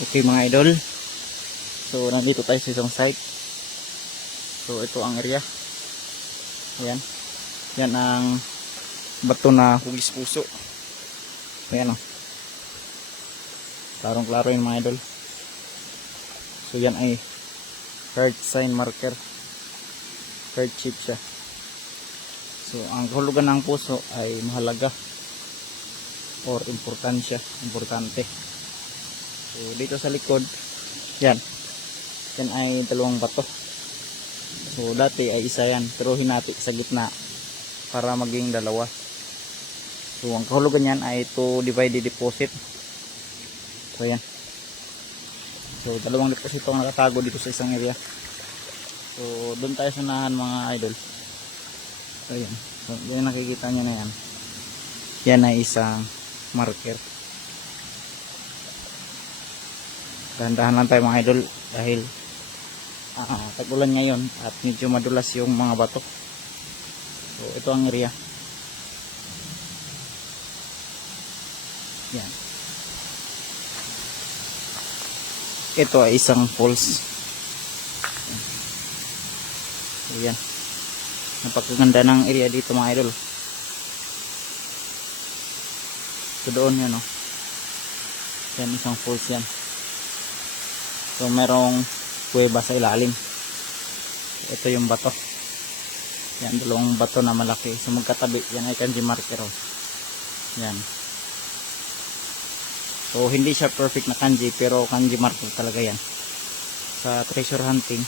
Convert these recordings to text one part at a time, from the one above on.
Okay mga idol, so nandito tayo sa isang site. So ito ang area. Ayan, yan ang bato na hugis puso. Ayan o, klarong klaro yun mga idol. So yan ay heart sign marker, heart shape siya. So ang kahulugan ng puso ay mahalaga or importante. So dito sa likod, yan ay dalawang bato. So dati ay isa yan, pero hinati sa gitna para maging dalawa. So ang kahulugan yan ay to divide deposit. So yan, so dalawang deposito ang nakatago dito sa isang area. So doon tayo sunahan mga idol. So yan, so yan nakikita nyo na yan, yan ay isang marker. Dahan-dahan lang tayo mga idol dahil tag-ulan ngayon at medyo madulas yung mga bato. So ito ang area. Yan, ito ay isang falls. So yan, napakaganda ng area dito mga idol. So doon yan o, yan isang falls yan. So merong kuweba sa ilalim. Ito yung bato. Yan, dalawang bato na malaki. So magkatabi. Yan ay kanji marker. Yan. So hindi siya perfect na kanji, pero kanji marker talaga yan. Sa treasure hunting,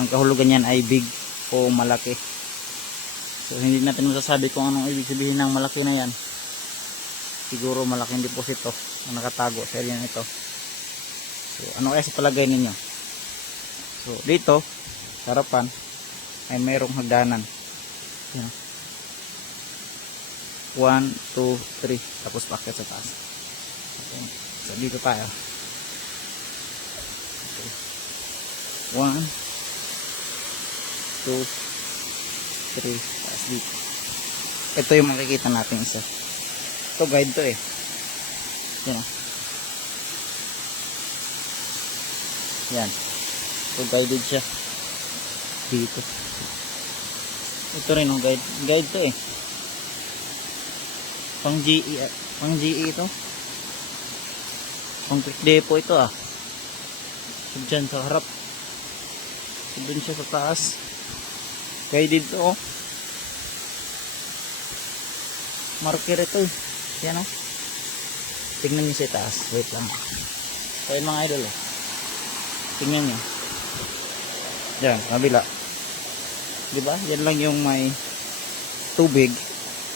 ang kahulugan yan ay big o malaki. So hindi natin masasabi kung anong ibig sabihin ng malaki na yan. Siguro malaking deposito ang nakatago sa area nito. So ano kaya sa palagay ninyo? So dito sa harapan ay mayroong hagdanan. Yan. 1, 2, 3, tapos paakyat sa taas. Okay. So dito tayo. Okay. 1, 2, 3, tapos dito. Ito yung makikita natin isa. Ito guide to eh. Yan. Yan. So guided siya dito. Ito rin ang guide. Guide to eh. Pang GE ito. Pang quick depot ito ah. So dyan sa harap. So dun siya sa taas. Guided to oh. Marker ito eh. Yan oh. Tingnan nyo sa taas. Wait lang. So yun mga idol oh. Tingnan nyo. Yan, kabila. Diba? Yan lang yung may tubig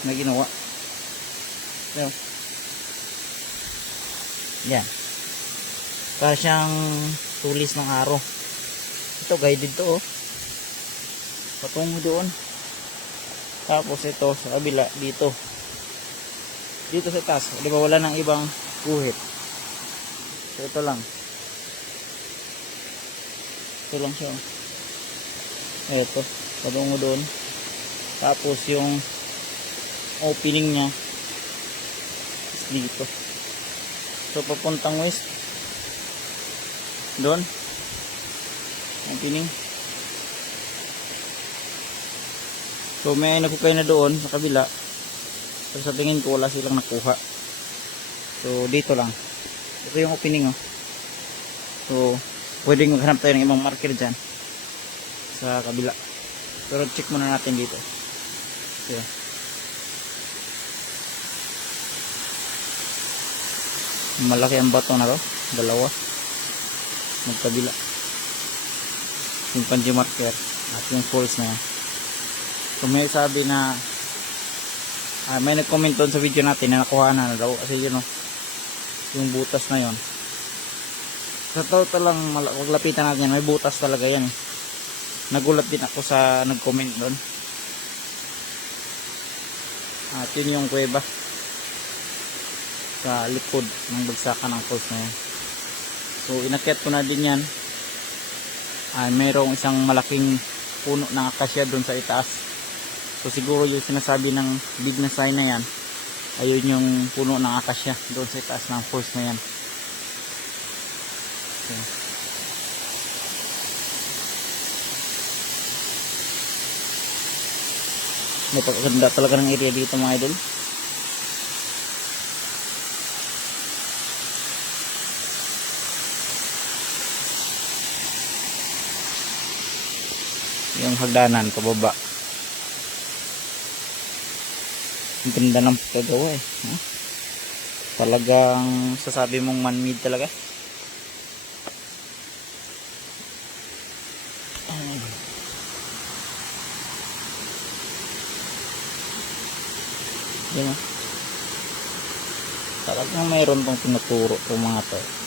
na ginawa. Yan. Yan. Para siyang tulis ng araw. Ito, guided to oh. Patungo doon. Tapos ito, sa kabila, dito. Dito sa taas. Diba wala nang ibang guhit. So ito lang. Ito lang siya. Ito, patungo doon. Tapos yung opening niya is dito. So papuntang west. Doon. Opening. So may nakukay na doon sa kabila. Pero sa tingin ko wala silang nakuha. So dito lang. Ito yung opening oh. So pwedeng maghanap tayo ng ibang marker dyan sa kabila, pero check muna natin dito. So, malaki ang bato na to, dalawa magkabila, yung kanji marker at yung falls na yan. So may sabi na may nag-comment doon sa video natin na nakuha na daw kasi yun oh, yung butas na yon. Sa total lang maglapitan natin yan, may butas talaga yan eh. Nagulat din ako sa nag-comment doon. At yun yung kuweba sa likod ng bagsakan ng falls na yan. So inakyat ko na din yan. Mayroong isang malaking puno ng akasya doon sa itaas. So siguro yung sinasabi ng big na sign na yan ayun yung puno ng akasya doon sa itaas ng falls na yan. Napakaganda talaga ng area dito mga idol. Yung hagdanan pababa. Ang ganda ng pagkagawa eh. Huh? Talagang sasabi mong man-made talaga. Yan o. Talagang mayroon tong tinuturo itong mga to.